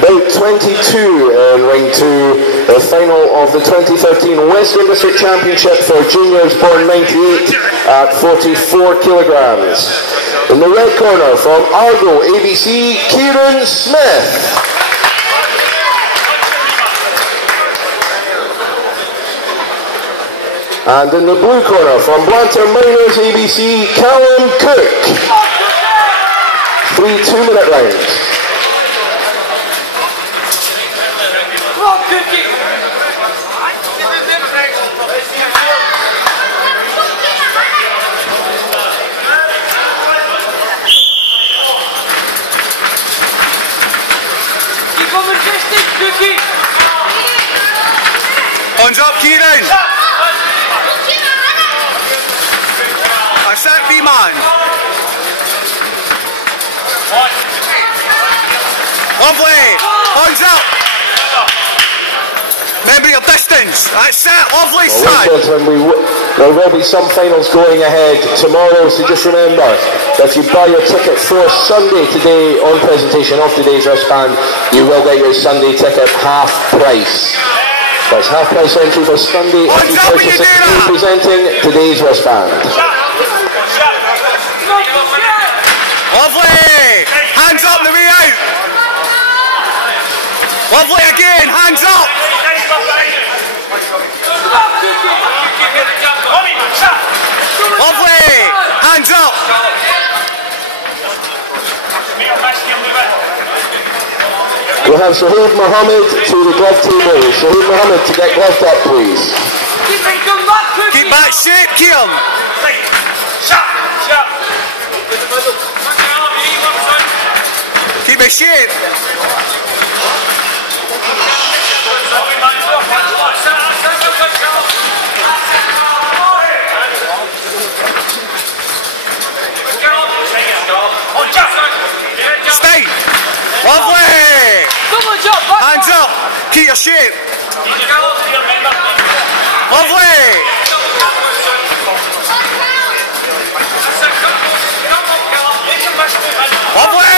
Bout 22 in ring 2, the final of the 2013 Western District Championship for juniors born 98 at 44 kilograms. In the red corner from Argo ABC, Kieran Smith. And in the blue corner from Blantyre Miners ABC, Callum Cook. 3 2-minute rounds. Hands up, Kieran! That's that B-man! Lovely! Hands up! Remember your distance! That's it! Lovely, son! There will be some finals going ahead tomorrow, so just remember, if you buy your ticket for Sunday today on presentation of today's wristband, you will get your Sunday ticket half price. That's half price entry for Sunday if you purchase it today presenting today's wristband. Lovely! Hands up the way out! Lovely again! Hands up! Lovely! Hands up! We'll have Shahid Mohammed to the glove table. Shahid Mohammed to get gloved up, please. Keep back shape, Kieran. Keep a shape. Stay. Lovely. Hands up. Keep your shape. Lovely. Lovely.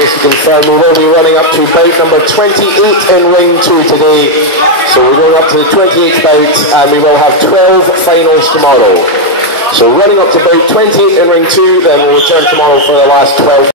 Just to confirm, we will be running up to bout number 28 in ring 2 today. So we're going up to the 28th bout, and we will have 12 finals tomorrow. So running up to bout 28 in ring 2, then we'll return tomorrow for the last 12.